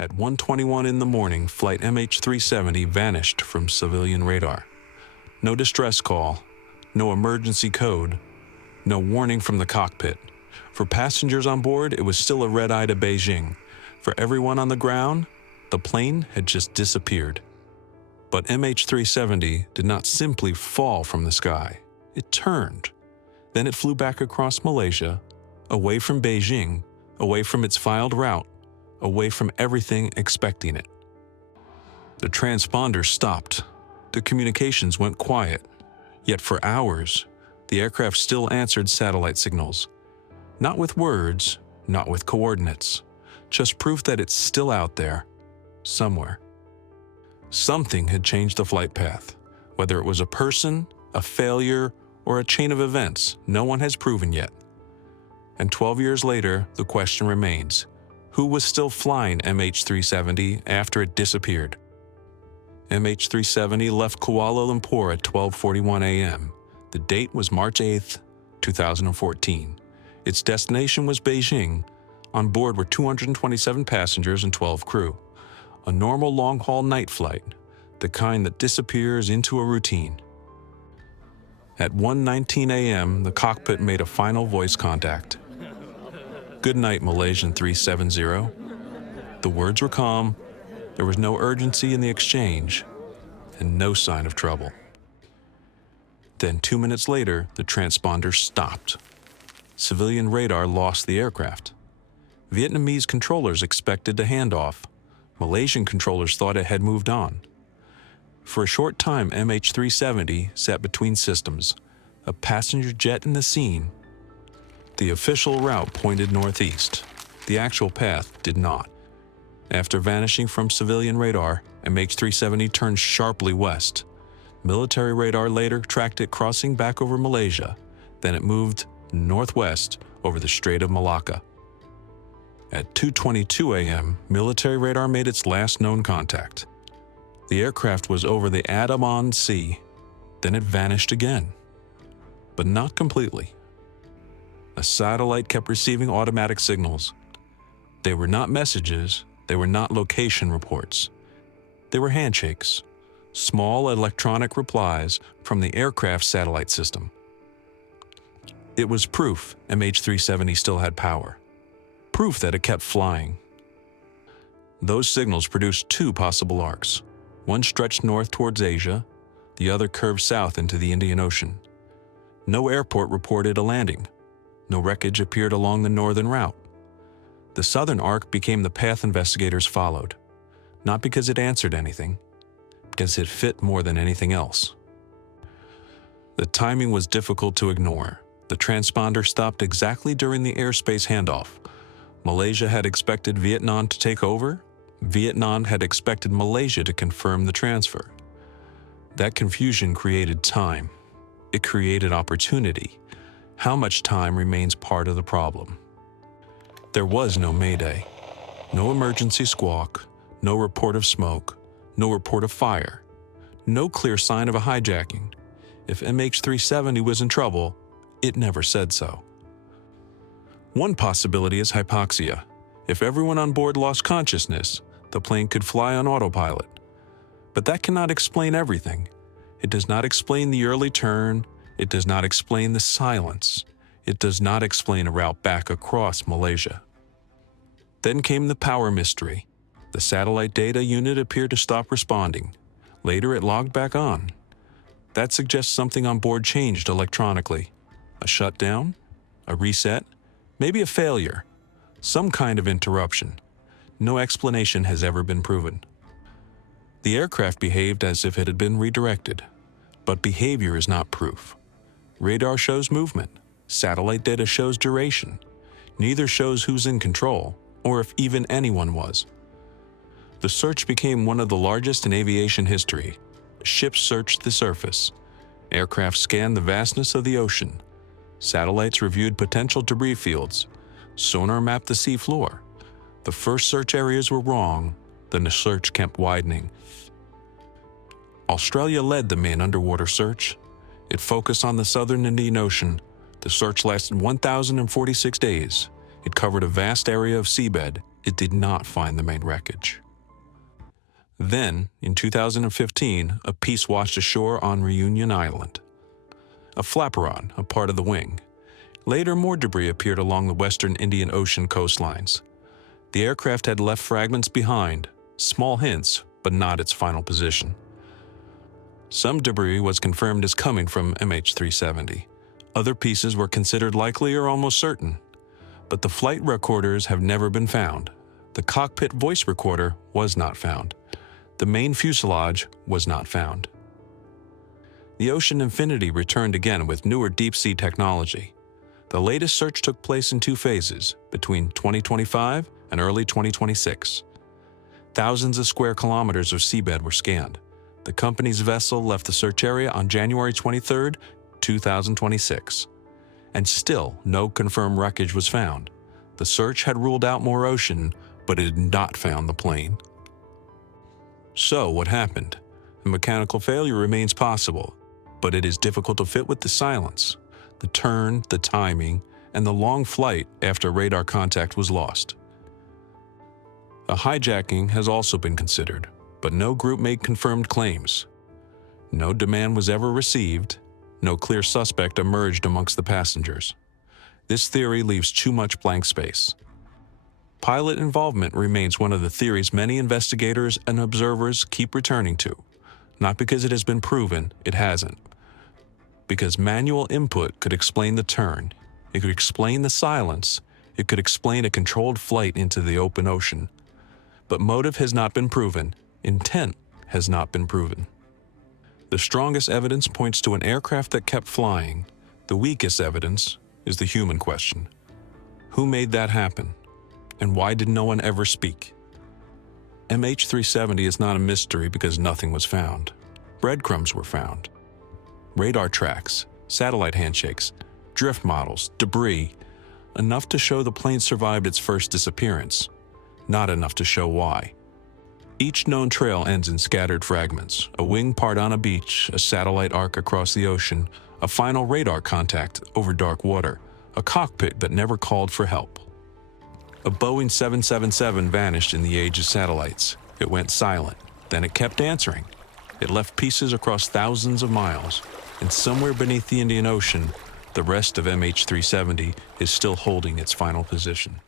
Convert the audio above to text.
At 1:21 in the morning, Flight MH370 vanished from civilian radar. No distress call, no emergency code, no warning from the cockpit. For passengers on board, it was still a red eye to Beijing. For everyone on the ground, the plane had just disappeared. But MH370 did not simply fall from the sky. It turned. Then it flew back across Malaysia, away from Beijing, away from its filed route, away from everything expecting it. The transponder stopped. The communications went quiet. Yet for hours, the aircraft still answered satellite signals. Not with words, not with coordinates, just proof that it's still out there, somewhere. Something had changed the flight path. Whether it was a person, a failure, or a chain of events, no one has proven yet. And 12 years later, the question remains: who was still flying MH370 after it disappeared? MH370 left Kuala Lumpur at 12:41 a.m. The date was March 8, 2014. Its destination was Beijing. On board were 227 passengers and 12 crew. A normal long-haul night flight, the kind that disappears into a routine. At 1:19 a.m., the cockpit made a final voice contact. "Good night, Malaysian 370. The words were calm, there was no urgency in the exchange, and no sign of trouble. Then 2 minutes later, the transponder stopped. Civilian radar lost the aircraft. Vietnamese controllers expected a handoff. Malaysian controllers thought it had moved on. For a short time, MH370 sat between systems, a passenger jet in the scene. The official route pointed northeast. The actual path did not. After vanishing from civilian radar, MH370 turned sharply west. Military radar later tracked it crossing back over Malaysia. Then it moved northwest over the Strait of Malacca. At 2:22 a.m., military radar made its last known contact. The aircraft was over the Andaman Sea. Then it vanished again. But not completely. A satellite kept receiving automatic signals. They were not messages, they were not location reports. They were handshakes, small electronic replies from the aircraft satellite system. It was proof MH370 still had power. Proof that it kept flying. Those signals produced two possible arcs. One stretched north towards Asia, the other curved south into the Indian Ocean. No airport reported a landing. No wreckage appeared along the northern route. The southern arc became the path investigators followed, not because it answered anything, because it fit more than anything else. The timing was difficult to ignore. The transponder stopped exactly during the airspace handoff. Malaysia had expected Vietnam to take over. Vietnam had expected Malaysia to confirm the transfer. That confusion created time. It created opportunity. How much time remains part of the problem? There was no mayday, no emergency squawk, no report of smoke, no report of fire, no clear sign of a hijacking. If MH370 was in trouble, it never said so. One possibility is hypoxia. If everyone on board lost consciousness, the plane could fly on autopilot. But that cannot explain everything. It does not explain the early turn. It does not explain the silence. It does not explain a route back across Malaysia. Then came the power mystery. The satellite data unit appeared to stop responding. Later, it logged back on. That suggests something on board changed electronically. A shutdown? A reset? Maybe a failure. Some kind of interruption. No explanation has ever been proven. The aircraft behaved as if it had been redirected. But behavior is not proof. Radar shows movement. Satellite data shows duration. Neither shows who's in control, or if even anyone was. The search became one of the largest in aviation history. Ships searched the surface. Aircraft scanned the vastness of the ocean. Satellites reviewed potential debris fields. Sonar mapped the seafloor. The first search areas were wrong, then the search kept widening. Australia led the main underwater search. It focused on the southern Indian Ocean. The search lasted 1,046 days. It covered a vast area of seabed. it did not find the main wreckage. Then, in 2015, a piece washed ashore on Reunion Island. A flaperon, a part of the wing. Later, more debris appeared along the western Indian Ocean coastlines. The aircraft had left fragments behind, small hints, but not its final position. Some debris was confirmed as coming from MH370. Other pieces were considered likely or almost certain. But the flight recorders have never been found. The cockpit voice recorder was not found. The main fuselage was not found. The Ocean Infinity returned again with newer deep-sea technology. The latest search took place in 2 phases, between 2025 and early 2026. Thousands of square kilometers of seabed were scanned. The company's vessel left the search area on January 23, 2026. And still, no confirmed wreckage was found. The search had ruled out more ocean, but it had not found the plane. So, what happened? A mechanical failure remains possible, but it is difficult to fit with the silence, the turn, the timing, and the long flight after radar contact was lost. A hijacking has also been considered, but no group made confirmed claims. No demand was ever received. No clear suspect emerged amongst the passengers. This theory leaves too much blank space. Pilot involvement remains one of the theories many investigators and observers keep returning to, not because it has been proven, it hasn't. Because manual input could explain the turn, it could explain the silence, it could explain a controlled flight into the open ocean. But motive has not been proven, intent has not been proven. The strongest evidence points to an aircraft that kept flying. The weakest evidence is the human question. Who made that happen? And why did no one ever speak? MH370 is not a mystery because nothing was found. Breadcrumbs were found. Radar tracks, satellite handshakes, drift models, debris, enough to show the plane survived its first disappearance, not enough to show why. Each known trail ends in scattered fragments, a wing part on a beach, a satellite arc across the ocean, a final radar contact over dark water, a cockpit that never called for help. A Boeing 777 vanished in the age of satellites. It went silent, then it kept answering. It left pieces across thousands of miles, and somewhere beneath the Indian Ocean, the rest of MH370 is still holding its final position.